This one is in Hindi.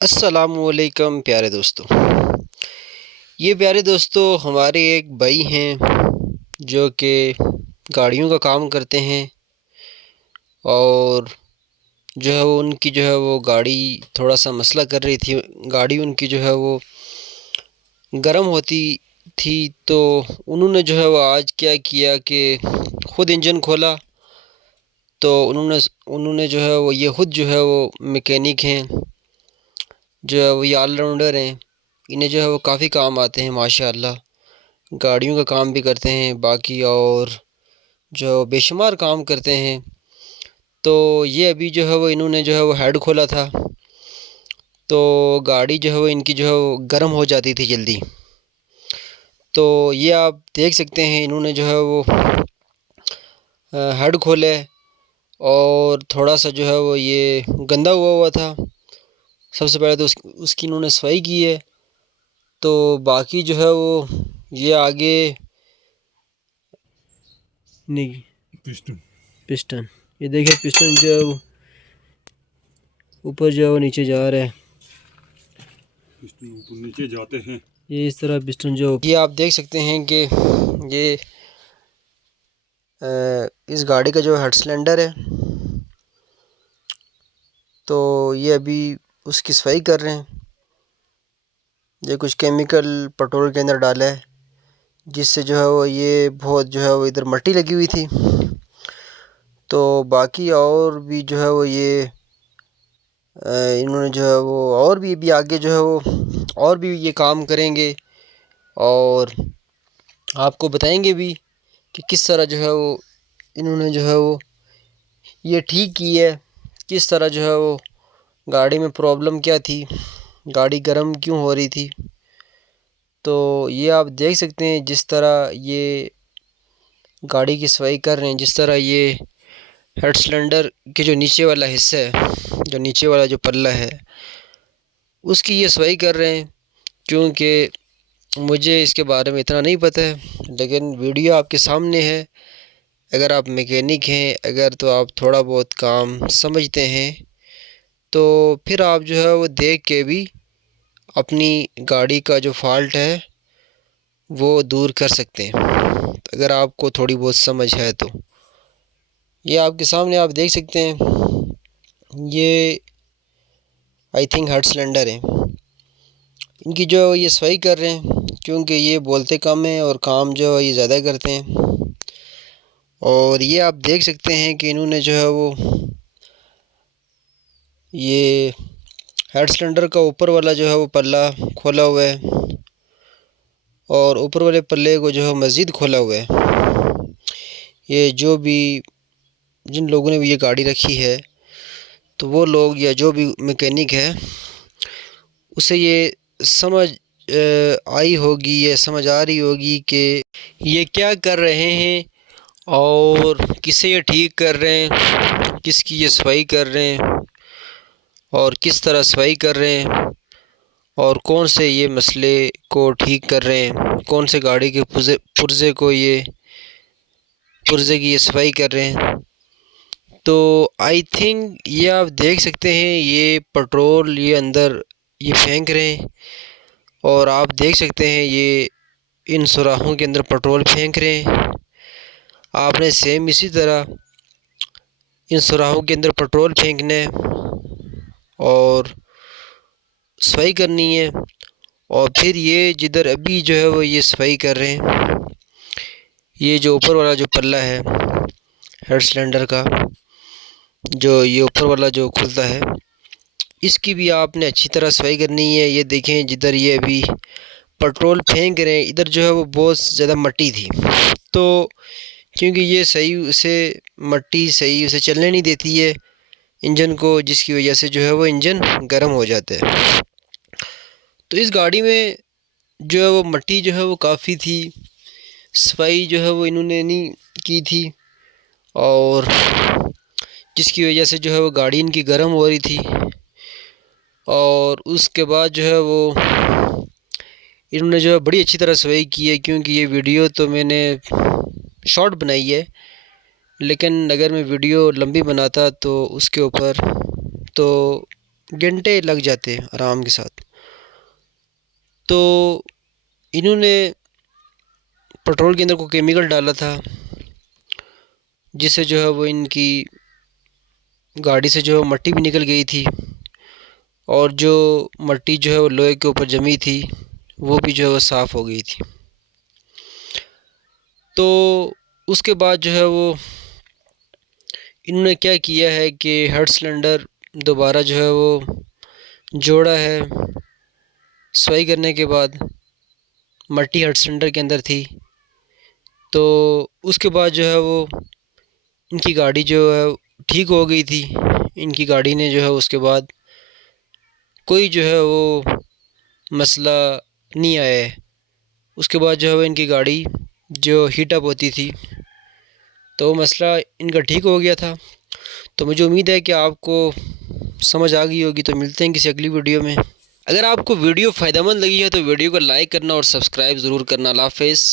अस्सलामुअलैकुम प्यारे दोस्तों। ये प्यारे दोस्तों हमारे एक भाई हैं जो कि गाड़ियों का काम करते हैं और जो है वो उनकी जो है वो गाड़ी थोड़ा सा मसला कर रही थी। गाड़ी उनकी जो है वो गर्म होती थी, तो उन्होंने जो है वो आज क्या किया कि ख़ुद इंजन खोला। तो उन्होंने जो है वो ये ख़ुद जो है वो मैकेनिक हैं, जो है वो ये ऑलराउंडर हैं। इन्हें जो है वो काफ़ी काम आते हैं माशाअल्लाह। गाड़ियों का काम भी करते हैं बाकी, और जो बेशुमार काम करते हैं। तो ये अभी जो है वो इन्होंने जो है वो हेड खोला था, तो गाड़ी जो है वो इनकी जो है वो गर्म हो जाती थी जल्दी। तो ये आप देख सकते हैं इन्होंने जो है वो हेड खोले और थोड़ा सा जो है वो ये गंदा हुआ हुआ था। सबसे पहले तो उसकी इन्होंने सफाई की है। तो बाकी जो है वो ये आगे नहीं, पिस्टन ये देखिए, पिस्टन जो है वो ऊपर जो है वो नीचे जा रहा है। पिस्टन ऊपर नीचे जाते हैं। ये इस तरह पिस्टन जो ये आप देख सकते हैं कि ये इस गाड़ी का जो हेड सिलेंडर है, तो ये अभी उसकी सफाई कर रहे हैं। ये कुछ केमिकल पेट्रोल के अंदर डाला है, जिससे जो है वो ये बहुत जो है वो इधर मट्टी लगी हुई थी। तो बाकी और भी जो है वो ये इन्होंने जो है वो और भी आगे जो है वो और भी ये काम करेंगे और आपको बताएंगे भी कि किस तरह जो है वो इन्होंने जो है वो ये ठीक की है। किस तरह जो है वो गाड़ी में प्रॉब्लम क्या थी, गाड़ी गर्म क्यों हो रही थी। तो ये आप देख सकते हैं जिस तरह ये गाड़ी की सफाई कर रहे हैं, जिस तरह ये हेड सिलेंडर के जो नीचे वाला हिस्सा है, जो नीचे वाला जो पल्ला है, उसकी ये सफाई कर रहे हैं। क्योंकि मुझे इसके बारे में इतना नहीं पता है, लेकिन वीडियो आपके सामने है। अगर आप मैकेनिक हैं, अगर तो आप थोड़ा बहुत काम समझते हैं, तो फिर आप जो है वो देख के भी अपनी गाड़ी का जो फॉल्ट है वो दूर कर सकते हैं, अगर आपको थोड़ी बहुत समझ है तो। ये आपके सामने आप देख सकते हैं, ये आई थिंक हेड सिलेंडर है। इनकी जो ये सफाई कर रहे हैं, क्योंकि ये बोलते कम हैं और काम जो है ये ज़्यादा करते हैं। और ये आप देख सकते हैं कि इन्होंने जो है वो ये हेड सिलेंडर का ऊपर वाला जो है वो पल्ला खोला हुआ है और ऊपर वाले पल्ले को जो है मज़ीद खोला हुआ है। ये जो भी जिन लोगों ने भी ये गाड़ी रखी है, तो वो लोग या जो भी मैकेनिक है, उसे ये समझ आई होगी या समझ आ रही होगी कि ये क्या कर रहे हैं और किसे ये ठीक कर रहे हैं, किसकी ये सफाई कर रहे हैं और किस तरह सफाई कर रहे हैं और कौन से ये मसले को ठीक कर रहे हैं, कौन से गाड़ी के पुर्ज़े को ये पुर्ज़े की ये सफाई कर रहे हैं। तो आई थिंक ये आप देख सकते हैं, ये पेट्रोल ये अंदर ये फेंक रहे हैं और आप देख सकते हैं ये इन सुराखों के अंदर पेट्रोल फेंक रहे हैं। आपने सेम इसी तरह इन सुराखों के अंदर पेट्रोल फेंकना है और सफाई करनी है। और फिर ये जिधर अभी जो है वो ये सफाई कर रहे हैं, ये जो ऊपर वाला जो पल्ला है हेड सिलेंडर का, जो ये ऊपर वाला जो खुलता है, इसकी भी आपने अच्छी तरह सफाई करनी है। ये देखें जिधर ये अभी पेट्रोल फेंक रहे हैं, इधर जो है वो बहुत ज़्यादा मट्टी थी। तो क्योंकि ये सही उसे मट्टी सही उसे चलने नहीं देती है इंजन को, जिसकी वजह से जो है वो इंजन गर्म हो जाता है। तो इस गाड़ी में जो है वो मट्टी जो है वो काफ़ी थी, सफाई जो है वो इन्होंने नहीं की थी और जिसकी वजह से जो है वो गाड़ी इनकी गर्म हो रही थी। और उसके बाद जो है वो इन्होंने जो है बड़ी अच्छी तरह सफाई की है। क्योंकि ये वीडियो तो मैंने शॉर्ट बनाई है, लेकिन अगर मैं वीडियो लंबी बनाता तो उसके ऊपर तो घंटे लग जाते आराम के साथ। तो इन्होंने पेट्रोल के अंदर को केमिकल डाला था, जिससे जो है वो इनकी गाड़ी से जो है मट्टी भी निकल गई थी, और जो मट्टी जो है वो लोहे के ऊपर जमी थी वो भी जो है वो साफ़ हो गई थी। तो उसके बाद जो है वो इन्होंने क्या किया है कि हेड सिलेंडर दोबारा जो है वो जोड़ा है। सफाई करने के बाद मट्टी हेड सिलेंडर के अंदर थी, तो उसके बाद जो है वो इनकी गाड़ी जो है ठीक हो गई थी। इनकी गाड़ी ने जो है उसके बाद कोई जो है वो मसला नहीं आया है। उसके बाद जो है वो इनकी गाड़ी जो हीट अप होती थी तो वो मसला इनका ठीक हो गया था। तो मुझे उम्मीद है कि आपको समझ आ गई होगी। तो मिलते हैं किसी अगली वीडियो में। अगर आपको वीडियो फ़ायदेमंद लगी है तो वीडियो को लाइक करना और सब्सक्राइब ज़रूर करना। अल्लाह हाफ़िज़।